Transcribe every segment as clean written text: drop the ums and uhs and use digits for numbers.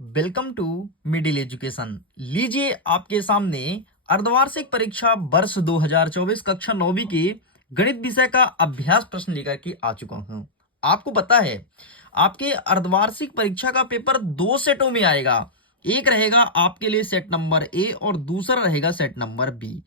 Welcome to middle education. लीजिए आपके सामने अर्धवार्षिक परीक्षा वर्ष 2024 कक्षा 9वीं के गणित विषय का अभ्यास प्रश्न लेकर के आ चुका हूं। आपको पता है आपके अर्धवार्षिक परीक्षा का पेपर दो सेटों में आएगा। एक रहेगा आपके लिए सेट नंबर ए और दूसरा रहेगा सेट नंबर बी।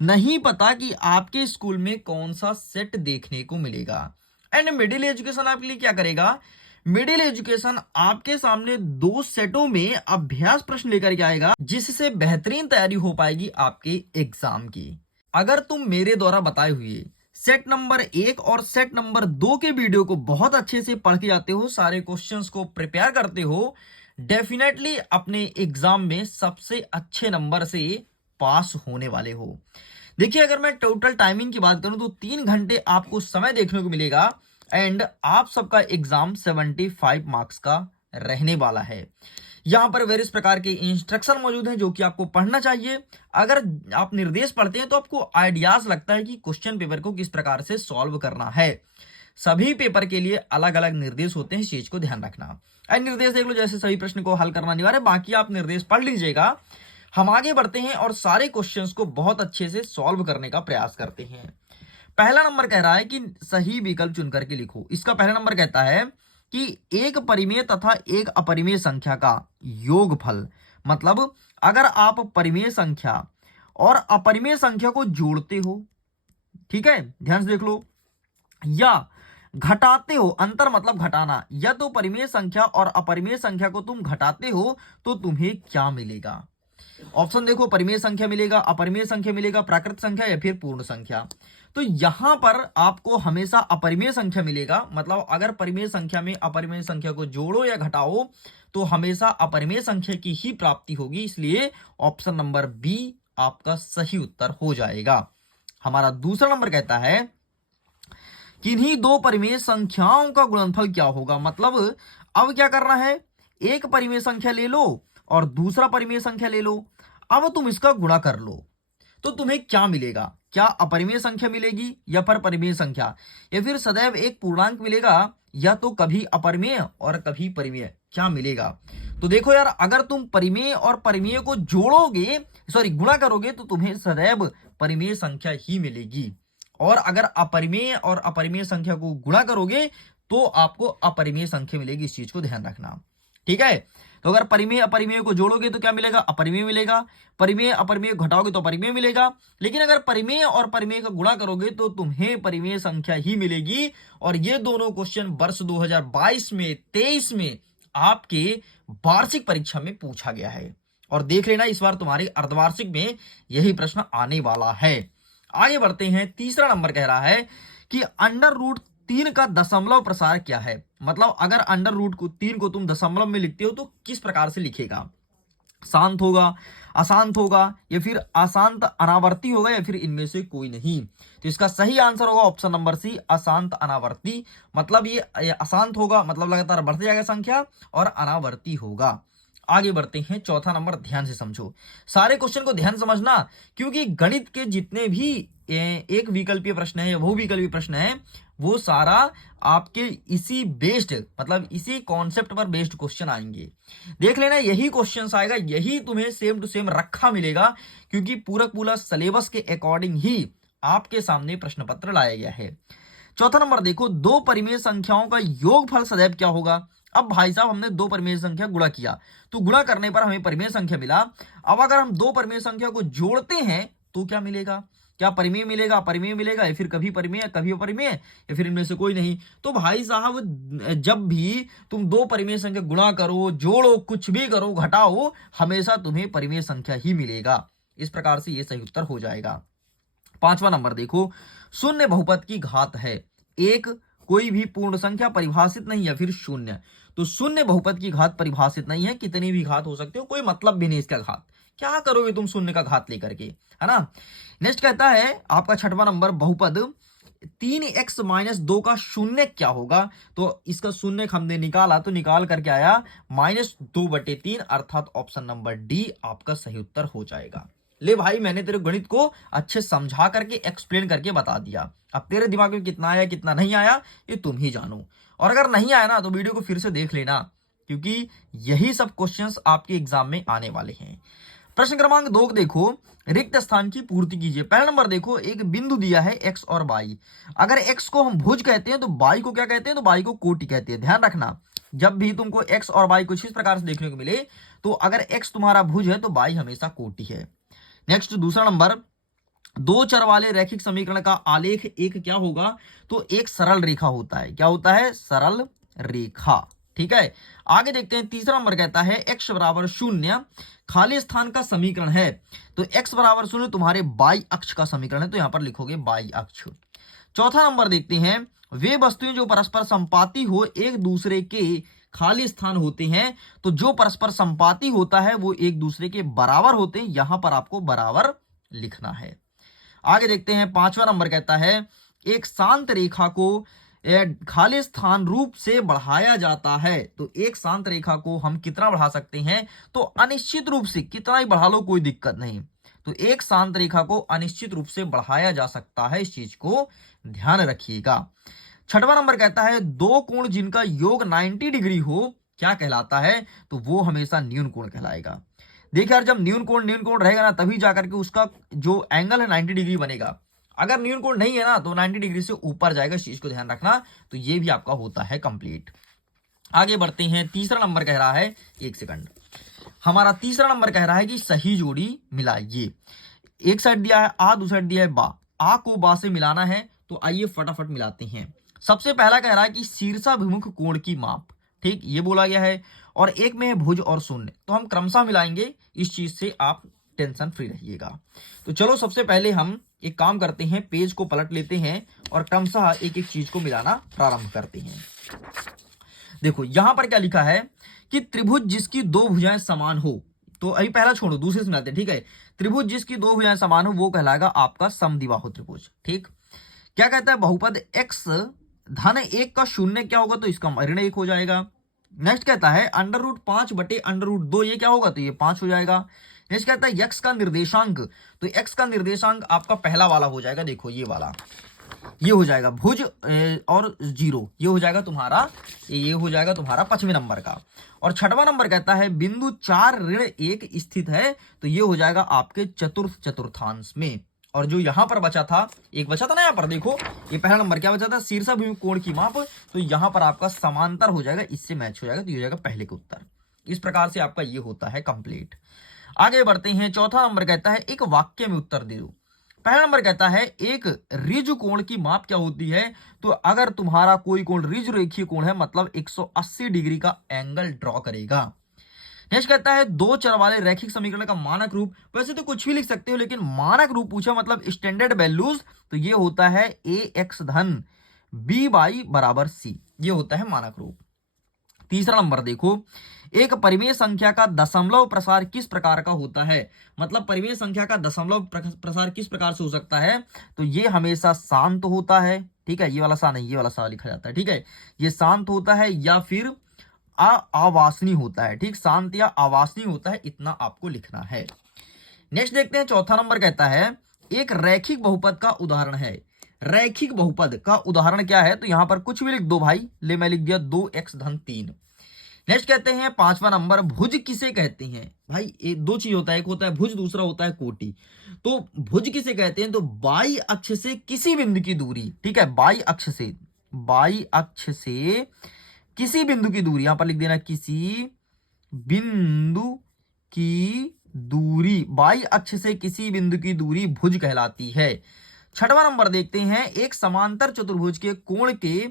नहीं पता कि आपके स्कूल में कौन सा सेट देखने को मिलेगा। एंड मिडिल एजुकेशन आपके लिए क्या करेगा, मिडिल एजुकेशन आपके सामने दो सेटों में अभ्यास प्रश्न लेकर के आएगा, जिससे बेहतरीन तैयारी हो पाएगी आपके एग्जाम की। अगर तुम मेरे द्वारा बताए हुए सेट नंबर 1 और सेट नंबर 2 के वीडियो को बहुत अच्छे से पढ़ के जाते हो, सारे क्वेश्चंस को प्रिपेयर करते हो, डेफिनेटली अपने एग्जाम में सबसे अच्छे नंबर से पास होने वाले हो। देखिए, अगर मैं टोटल टाइमिंग की बात करूं तो 3 घंटे आपको समय देखने को मिलेगा एंड आप सबका एग्जाम 75 मार्क्स का रहने वाला है। यहाँ पर वेरियस प्रकार के इंस्ट्रक्शन मौजूद हैं जो कि आपको पढ़ना चाहिए। अगर आप निर्देश पढ़ते हैं तो आपको आइडियाज लगता है कि क्वेश्चन पेपर को किस प्रकार से सॉल्व करना है। सभी पेपर के लिए अलग अलग निर्देश होते हैं, इस चीज को ध्यान रखना। एंड निर्देश देख लो, जैसे सभी प्रश्न को हल करना अनिवार्य है, बाकी आप निर्देश पढ़ लीजिएगा। हम आगे बढ़ते हैं और सारे क्वेश्चंस को बहुत अच्छे से सॉल्व करने का प्रयास करते हैं। पहला नंबर कह रहा है कि सही विकल्प चुन करके लिखो। इसका पहला नंबर कहता है कि एक परिमेय तथा एक अपरिमेय संख्या का योगफल, मतलब अगर आप परिमेय संख्या और अपरिमेय संख्या को जोड़ते हो, ठीक है, ध्यान से देख लो, या घटाते हो, अंतर मतलब घटाना, या तो परिमेय संख्या और अपरिमेय संख्या को तुम घटाते हो तो तुम्हें क्या मिलेगा। ऑप्शन देखो, परिमेय संख्या मिलेगा, अपरिमेय संख्या मिलेगा, प्राकृत संख्या या फिर पूर्ण संख्या। तो यहां पर आपको हमेशा अपरिमेय संख्या मिलेगा, मतलब अगर परिमेय संख्या में अपरिमेय संख्या को जोड़ो या घटाओ तो हमेशा अपरिमेय संख्या की ही प्राप्ति होगी। इसलिए ऑप्शन नंबर बी आपका सही उत्तर हो जाएगा। हमारा दूसरा नंबर कहता है किन्हीं दो परिमेय संख्याओं का गुणनफल क्या होगा। मतलब अब क्या करना है, एक परिमेय संख्या ले लो और दूसरा परिमेय संख्या ले लो, अब तुम इसका गुणा कर लो तो तुम्हें क्या मिलेगा। क्या अपरिमेय संख्या मिलेगी या फिर परिमेय संख्या, या फिर सदैव एक पूर्णांक मिलेगा, या तो कभी अपरिमेय और कभी परिमेय, क्या मिलेगा। तो देखो यार, अगर तुम परिमेय और परिमेय को जोड़ोगे, गुणा करोगे तो तुम्हें सदैव परिमेय संख्या ही मिलेगी, और अगर अपरिमेय और अपरिमेय संख्या को गुणा करोगे तो आपको अपरिमेय संख्या मिलेगी। इस चीज को ध्यान रखना, ठीक है। तो अगर परिमेय अपरिमेय को जोड़ोगे तो क्या मिलेगा, अपरिमेय मिलेगा। परिमेय अपरिमेय घटाओगे तो परिमेय मिलेगा। लेकिन अगर परिमेय और परिमेय का गुणा करोगे तो तुम्हें परिमेय संख्या ही मिलेगी। और ये दोनों क्वेश्चन वर्ष 2022 में 23 में आपके वार्षिक परीक्षा में पूछा गया है, और देख लेना इस बार तुम्हारी अर्धवार्षिक में यही प्रश्न आने वाला है। आगे बढ़ते हैं। तीसरा नंबर कह रहा है कि अंडर रूट 3 का दशमलव प्रसार क्या है। मतलब अगर अंडर रूट को 3 को तुम दशमलव में लिखते हो तो किस प्रकार से लिखेगा, शांत होगा, अशांत होगा, या फिर अशांत अनावर्ती होगा, या फिर इनमें से कोई नहीं। तो इसका सही आंसर होगा ऑप्शन नंबर सी, अशांत अनावर्ती। मतलब ये अशांत होगा, मतलब लगातार बढ़ती जाएगा संख्या, और अनावर्ती होगा। आगे बढ़ते हैं। चौथा नंबर ध्यान से समझो, सारे क्वेश्चन को ध्यान समझना, क्योंकि गणित के जितने भी एक विकल्पीय प्रश्न है या बहुविकल्पीय प्रश्न है वो सारा आपके इसी बेस्ड, मतलब इसी कॉन्सेप्ट पर बेस्ड क्वेश्चन आएंगे। देख लेना, यही क्वेश्चन आएगा, यही तुम्हें सेम टू सेम रखा मिलेगा, क्योंकि पूरा सिलेबस के अकॉर्डिंग ही आपके सामने प्रश्न पत्र लाया गया है। चौथा नंबर देखो, दो परिमेय संख्याओं का योगफल सदैव क्या होगा। अब भाई साहब, हमने दो परिमेय संख्या गुणा किया तो गुणा करने पर हमें परिमेय संख्या मिला। अब अगर हम दो परिमेय संख्या को जोड़ते हैं तो क्या मिलेगा, क्या परिमेय मिलेगा, अपरिमेय मिलेगा, या फिर कभी परिमेय कभी अपरिमेय, या फिर इनमें से कोई नहीं। तो भाई साहब, जब भी तुम दो परिमेय संख्या गुणा करो, जोड़ो, कुछ भी करो, घटाओ, हमेशा तुम्हें परिमेय संख्या ही मिलेगा। इस प्रकार से यह सही उत्तर हो जाएगा। पांचवा नंबर देखो, शून्य बहुपद की घात है एक, कोई भी पूर्ण संख्या परिभाषित नहीं, या फिर शून्य। तो शून्य बहुपद की घात परिभाषित नहीं है, कितनी भी घात हो सकती हो, कोई मतलब भी नहीं इसका घात। क्या करोगे तुम शून्य का घात लेकर के, है ना। नेक्स्ट कहता है आपका छठवां नंबर, बहुपद 3x-2 का शून्य क्या होगा। तो इसका शून्य हमने निकाला, तो निकाल करके आया -2/3, अर्थात ऑप्शन नंबर डी आपका सही उत्तर हो जाएगा। ले भाई, मैंने तेरे गणित को अच्छे समझा करके एक्सप्लेन करके बता दिया। अब तेरे दिमाग में कितना आया कितना नहीं आया ये तुम ही जानो। और अगर नहीं आया ना तो वीडियो को फिर से देख लेना, क्योंकि यही सब क्वेश्चंस आपके एग्जाम में आने वाले हैं। प्रश्न क्रमांक 2 देखो, रिक्त स्थान की पूर्ति कीजिए। पहला नंबर देखो, एक बिंदु दिया है x और y। अगर x को हम भुज कहते हैं तो y को क्या कहते हैं, तो y को कोटि कहते हैं। ध्यान रखना, जब भी तुमको x और y कुछ इस प्रकार से देखने को मिले तो अगर x तुम्हारा भुज है तो y हमेशा कोटि है। नेक्स्ट दूसरा नंबर, दो चर वाले रैखिक समीकरण का आलेख एक क्या होगा, तो एक सरल रेखा होता है। क्या होता है, सरल रेखा। ठीक है, आगे देखते हैं। तीसरा नंबर कहता है x बराबर 0 खाली स्थान का समीकरण है। तो x बराबर 0 तुम्हारे बाई अक्ष का समीकरण है, तो यहां पर लिखोगे बाई अक्ष। चौथा नंबर देखते हैं, वे वस्तुएं जो परस्पर संपाती हो एक दूसरे के खाली स्थान होते हैं। तो जो परस्पर संपाती होता है वो एक दूसरे के बराबर होते हैं, यहां पर आपको बराबर लिखना है। आगे देखते हैं। पांचवा नंबर कहता है, एक शांत रेखा को खाली स्थान रूप से बढ़ाया जाता है। तो एक शांत रेखा को हम कितना बढ़ा सकते हैं, तो अनिश्चित रूप से, कितना ही बढ़ा लो कोई दिक्कत नहीं। तो एक शांत रेखा को अनिश्चित रूप से बढ़ाया जा सकता है, इस चीज को ध्यान रखिएगा। छठवां नंबर कहता है, दो कोण जिनका योग 90 डिग्री हो क्या कहलाता है, तो वो हमेशा न्यून कोण कहलाएगा। देखिए यार, जब न्यून कोण रहेगा ना, तभी जाकर के उसका जो एंगल है 90 डिग्री बनेगा। अगर न्यून कोण नहीं है ना तो 90 डिग्री से ऊपर जाएगा, इस चीज को ध्यान रखना। तो ये भी आपका होता है कंप्लीट। आगे बढ़ते हैं। तीसरा नंबर कह रहा है, एक सेकंड, हमारा तीसरा नंबर कह रहा है कि सही जोड़ी मिलाइए। एक साइड दिया है आ, दूसरी साइड दिया है बा। आ को बा से मिलाना है, तो आइए फटाफट मिलाते हैं। सबसे पहला कह रहा है कि शीर्षाभिमुख कोण की माप, ठीक, ये बोला गया है। और एक में है भुज और शून्य, तो हम क्रमशः मिलाएंगे, इस चीज से आप टेंशन फ्री रहिएगा। तो चलो सबसे पहले हम एक काम करते हैं, पेज को पलट लेते हैं और क्रमशः एक एक चीज को मिलाना प्रारंभ करते हैं। देखो यहां पर क्या लिखा है कि त्रिभुज जिसकी दो भुजाएं समान हो। तो अभी पहला छोड़ो, दूसरे से मिलाते हैं। ठीक है, त्रिभुज जिसकी दो भुजाएं समान हो वो कहलाएगा आपका समद्विबाहु त्रिभुज। ठीक, क्या कहता है, बहुपद x धन 1 का शून्य क्या होगा, तो इसका ऋण 1 हो जाएगा। नेक्स्ट कहता है √5/√2, ये क्या होगा, तो ये 5 हो जाएगा। नेक्स्ट कहता है x का निर्देशांक, तो x का निर्देशांक आपका पहला वाला हो जाएगा, देखो ये वाला, ये हो जाएगा भुज और 0, ये हो जाएगा तुम्हारा, ये हो जाएगा तुम्हारा 5वें नंबर का। और छठवां नंबर कहता है बिंदु 4-1 स्थित है, तो ये हो जाएगा आपके चतुर्थांश में। और जो यहां पर बचा था, एक बचा था ना यहाँ पर, देखो ये पहला नंबर क्या बचा था, शीर्षाभिमुख कोण की माप, तो यहां पर आपका समांतर हो जाएगा, इससे मैच हो जाएगा, तो ये हो जाएगा पहले का उत्तर। इस प्रकार से आपका ये होता है कंप्लीट। आगे बढ़ते हैं। चौथा नंबर कहता है एक वाक्य में उत्तर दे दो। पहला नंबर कहता है एक ऋजु कोण की माप क्या होती है, तो अगर तुम्हारा कोई कोण ऋजु रेखीय कोण है मतलब 180 डिग्री का एंगल ड्रॉ करेगा। नेक्स्ट कहता है दो चर वाले रैखिक समीकरण का मानक रूप, वैसे तो कुछ भी लिख सकते हो लेकिन मानक रूप पूछा मतलब स्टैंडर्ड वैल्यूज, तो ये होता है ax धन by बराबर c, ये होता है मानक रूप। तीसरा नंबर देखो, एक परिमेय संख्या का दशमलव प्रसार किस प्रकार का होता है, मतलब परिमेय संख्या का दशमलव प्रसार किस प्रकार से हो सकता है, तो ये हमेशा शांत होता है। ठीक है, ये वाला सा नहीं, ये वाला सा लिखा जाता है। ठीक है, ये शांत होता है या फिर आवासनीय होता है। ठीक, शांत या आवासनीय होता है, इतना आपको लिखना है। नेक्स्ट देखते हैं। चौथा नंबर कहता है एक रैखिक बहुपद का उदाहरण है। रैखिक बहुपद का उदाहरण क्या है, तो यहां पर कुछ भी लिख दो भाई, ले मैं लिख दिया 2x धन 3। नेक्स्ट कहते हैं पांचवा नंबर, भुज किसे कहते हैं। भाई एक दो चीज होता है, एक होता है भुज, दूसरा होता है कोटि। तो भुज किसे कहते हैं, तो बाई अक्ष से किसी बिंदु की दूरी। ठीक है, बाई अक्ष से किसी बिंदु की दूरी, यहां पर लिख देना किसी बिंदु की दूरी, बाई अक्ष से किसी बिंदु की दूरी भुज कहलाती है। छठवां नंबर देखते हैं, एक समांतर चतुर्भुज के कोण के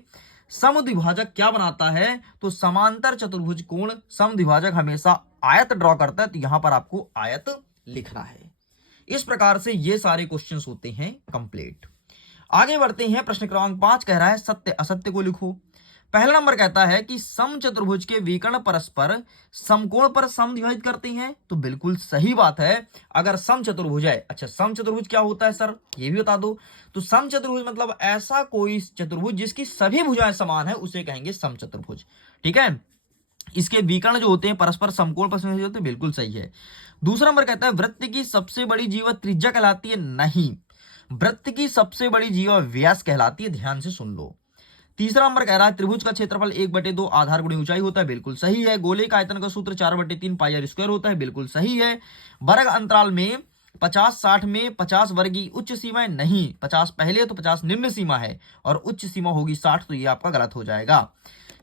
समद्विभाजक क्या बनाता है, तो समांतर चतुर्भुज कोण समद्विभाजक हमेशा आयत ड्रॉ करता है, तो यहां पर आपको आयत लिखना है। इस प्रकार से ये सारे क्वेश्चंस होते हैं कंप्लीट। आगे बढ़ते हैं। प्रश्न क्रमांक 5 कह रहा है सत्य असत्य को लिखो। पहला नंबर कहता है कि समचतुर्भुज के विकर्ण परस्पर समकोण पर समद्विभाजित करते हैं, तो बिल्कुल सही बात है। अगर समचतुर्भुज है, अच्छा समचतुर्भुज क्या होता है सर, ये भी बता दो। तो समचतुर्भुज मतलब ऐसा कोई चतुर्भुज जिसकी सभी भुजाएं समान है, उसे कहेंगे समचतुर्भुज। ठीक है, इसके विकर्ण जो होते हैं परस्पर समकोण पर समद्विभाजित होते हैं, बिल्कुल सही है। दूसरा नंबर कहता है वृत्त की सबसे बड़ी जीवा त्रिज्या कहलाती है, नहीं, वृत्त की सबसे बड़ी जीवा व्यास कहलाती है, ध्यान से सुन लो। तीसरा नंबर कह रहा है त्रिभुज का क्षेत्रफल 1/2 आधार गुणी ऊंचाई होता है, बिल्कुल सही है। गोले का आयतन का सूत्र 4/3 पाई आर स्क्वायर होता है, बिल्कुल सही है। वर्ग अंतराल में 50-60 में 50 वर्गीय उच्च सीमा है, नहीं, 50 पहले तो 50 निम्न सीमा है और उच्च सीमा होगी 60, तो ये आपका गलत हो जाएगा।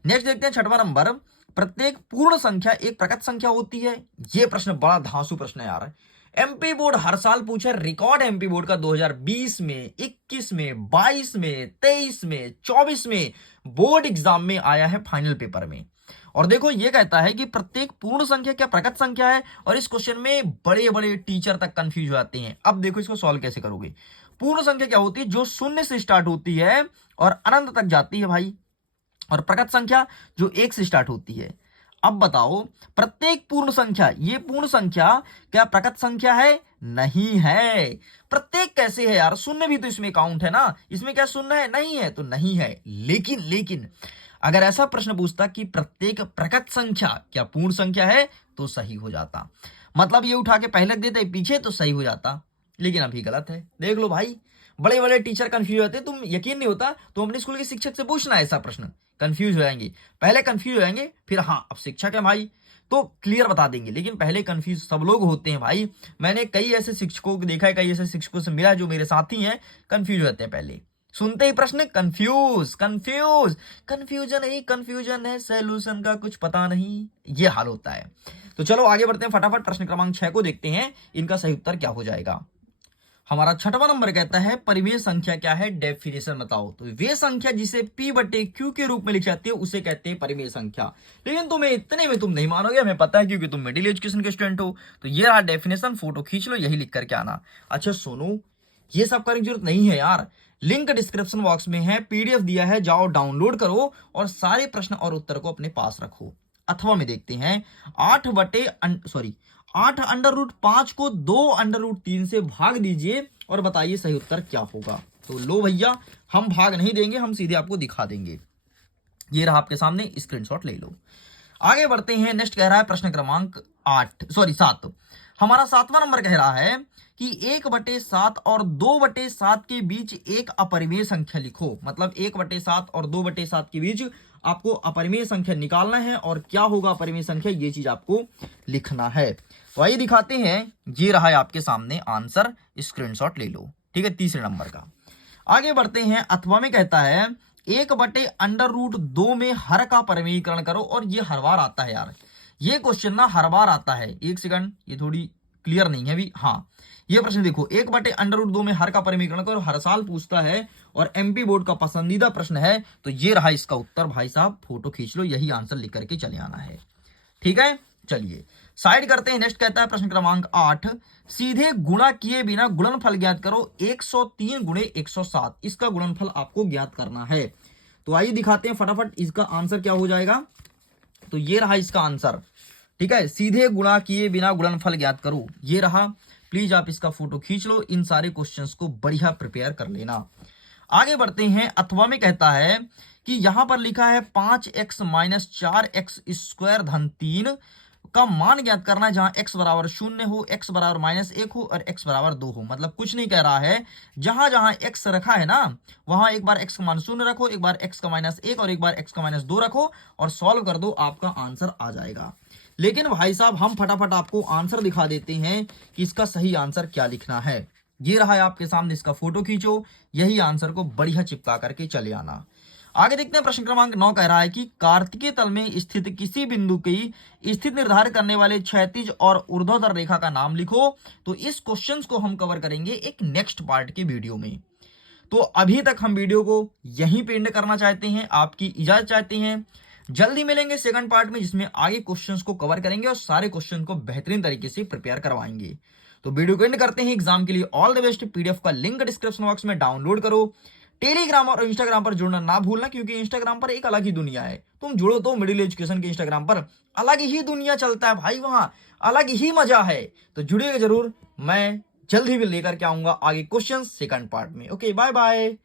नेक्स्ट देखते हैं छठवां नंबर, प्रत्येक पूर्ण संख्या एक प्रकट संख्या होती है। ये प्रश्न बड़ा धांसू प्रश्न है यार, एमपी बोर्ड हर साल पूछे, रिकॉर्ड एमपी बोर्ड का 2020 में, 21 में, 22 में, 23 में, 24 में बोर्ड एग्जाम में आया है फाइनल पेपर में। और देखो ये कहता है कि प्रत्येक पूर्ण संख्या क्या प्रकट संख्या है, और इस क्वेश्चन में बड़े बड़े टीचर तक कंफ्यूज हो जाते हैं। अब देखो इसको सॉल्व कैसे करोगे। पूर्ण संख्या क्या होती है, जो शून्य से स्टार्ट होती है और अनंत तक जाती है भाई, और प्रकट संख्या जो 1 से स्टार्ट होती है। अब बताओ प्रत्येक पूर्ण संख्या, ये पूर्ण संख्या क्या प्रकट संख्या है, नहीं है। प्रत्येक कैसे है यार, शून्य भी तो इसमें काउंट है ना, इसमें क्या शून्य है, नहीं है, तो नहीं है। लेकिन अगर ऐसा प्रश्न पूछता कि प्रत्येक प्रकट संख्या क्या पूर्ण संख्या है, तो सही हो जाता, मतलब ये उठा के पहले देते पीछे तो सही हो जाता, लेकिन अभी गलत है। देख लो भाई, बड़े बड़े टीचर कंफ्यूज होते हैं, तुम यकीन नहीं होता तो अपने स्कूल के शिक्षक से पूछना ऐसा प्रश्न, कंफ्यूज हो जाएंगे। पहले कंफ्यूज हो जाएंगे, फिर हाँ अब शिक्षक है भाई तो क्लियर बता देंगे, लेकिन पहले कंफ्यूज सब लोग होते हैं भाई। मैंने कई ऐसे शिक्षकों को देखा है, कई ऐसे शिक्षकों से मिला जो मेरे साथी हैं, कंफ्यूज होते हैं पहले सुनते ही प्रश्न, कंफ्यूजन ही कंफ्यूजन है, सॉल्यूशन का कुछ पता नहीं, ये हाल होता है। तो चलो आगे बढ़ते हैं, फटाफट प्रश्न क्रमांक 6 को देखते हैं, इनका सही उत्तर क्या हो जाएगा। हमारा छठवां नंबर कहता है परिमेय संख्या क्या है, डेफिनेशन बताओ। तो वे संख्या जिसे P/Q के रूप में लिखी जाती है उसे कहते हैं परिमेय संख्या। लेकिन तुम्हें इतने में तुम नहीं मानोगे, हमें पता है क्योंकि तुम मिडिल एजुकेशन के स्टूडेंट हो। तो ये रहा डेफिनेशन, फोटो खींच लो, यही लिख करके आना। अच्छा सुनो, ये सब करने की जरूरत नहीं है यार, लिंक डिस्क्रिप्शन बॉक्स में है, PDF दिया है, जाओ डाउनलोड करो और सारे प्रश्न और उत्तर को अपने पास रखो। अथवा में देखते हैं 8/5 को 2/3 से भाग दीजिए और बताइए सही उत्तर क्या होगा। तो लो भैया, हम भाग नहीं देंगे, हम सीधे आपको दिखा देंगे। ये रहा आपके सामने, स्क्रीनशॉट ले लो। आगे बढ़ते हैं, नेक्स्ट कह रहा है प्रश्न क्रमांक 7। हमारा 7वां नंबर कह रहा है कि 1/7 और 2/7 के बीच एक अपरिमेय संख्या लिखो। मतलब 1/7 और 2/7 के बीच आपको अपरिमेय संख्या निकालना है, और क्या होगा अपरिमेय संख्या, ये चीज आपको लिखना है। तो आइए दिखाते हैं, ये रहा है आपके सामने आंसर, स्क्रीनशॉट ले लो, ठीक है, तीसरे नंबर का। आगे बढ़ते हैं, अथवा में कहता है 1/√2 में हर का परिमेयीकरण करो, और ये हर बार आता है यार, ये क्वेश्चन ना हर बार आता है। एक सेकंड, ये थोड़ी क्लियर नहीं है अभी, हाँ ये प्रश्न देखो, 1/√2 में हर का परिमेयीकरण करो, हर साल पूछता है और MP बोर्ड का पसंदीदा प्रश्न है। तो ये रहा इसका उत्तर भाई साहब, फोटो खींच लो, यही आंसर लिख करके चले आना है, ठीक है। चलिए साइड करते हैं, नेक्स्ट कहता है प्रश्न क्रमांक 8, सीधे गुणा किए बिना गुणनफल ज्ञात करो। 103 गुणे 107, इसका गुणनफल आपको ज्ञात करना है। तो आइए दिखाते हैं फटाफट, इसका आंसर क्या हो जाएगा। तो ये रहा इसका आंसर, ठीक है, सीधे गुणा किए बिना गुणनफल ज्ञात करो, ये रहा। प्लीज आप इसका फोटो खींच लो, इन सारे क्वेश्चंस को बढ़िया प्रिपेयर कर लेना। आगे बढ़ते हैं, अथवा में कहता है कि यहां पर लिखा है 5x - 4x² धन 3 का मान ज्ञात करना है, जहां x बराबर 0 हो, x बराबर -1 हो और x बराबर 2 हो। मतलब कुछ नहीं कह रहा है, जहां जहां x रखा है ना, वहां एक बार x का मान 0 रखो, एक बार x का -1 और एक बार x का -2 रखो और सॉल्व कर दो, आपका आंसर आ जाएगा। लेकिन भाई साहब हम फटाफट आपको आंसर दिखा देते हैं कि इसका सही आंसर क्या लिखना है। ये रहा है आपके सामने, इसका फोटो खींचो, यही आंसर को बढ़िया चिपका करके चले आना। आगे देखते हैं, प्रश्न क्रमांक 9 कह रहा है कि कार्तिकीय तल में स्थित किसी बिंदु की स्थिति निर्धारित करने वाले क्षैतिज और ऊर्ध्वाधर रेखा का नाम लिखो। तो इस क्वेश्चन को हम कवर करेंगे एक नेक्स्ट पार्ट के वीडियो में। तो अभी तक हम वीडियो को यहीं पे एंड करना चाहते हैं, आपकी इजाजत चाहते हैं। जल्दी मिलेंगे सेकंड पार्ट में, जिसमें आगे क्वेश्चंस को कवर करेंगे और सारे क्वेश्चन को बेहतरीन तरीके से प्रिपेयर करवाएंगे। तो वीडियो को एंड करते हैं, एग्जाम के लिए ऑल द बेस्ट। PDF का लिंक डिस्क्रिप्शन बॉक्स में डाउनलोड करो। टेलीग्राम और इंस्टाग्राम पर जुड़ना ना भूलना, क्योंकि इंस्टाग्राम पर एक अलग ही दुनिया है। तुम जुड़ो तो मिडिल एजुकेशन के इंस्टाग्राम पर अलग ही दुनिया चलता है भाई, वहां अलग ही मजा है। तो जुड़िएगा जरूर, मैं जल्द ही लेकर के आऊंगा आगे क्वेश्चन सेकंड पार्ट में। Okay, bye bye.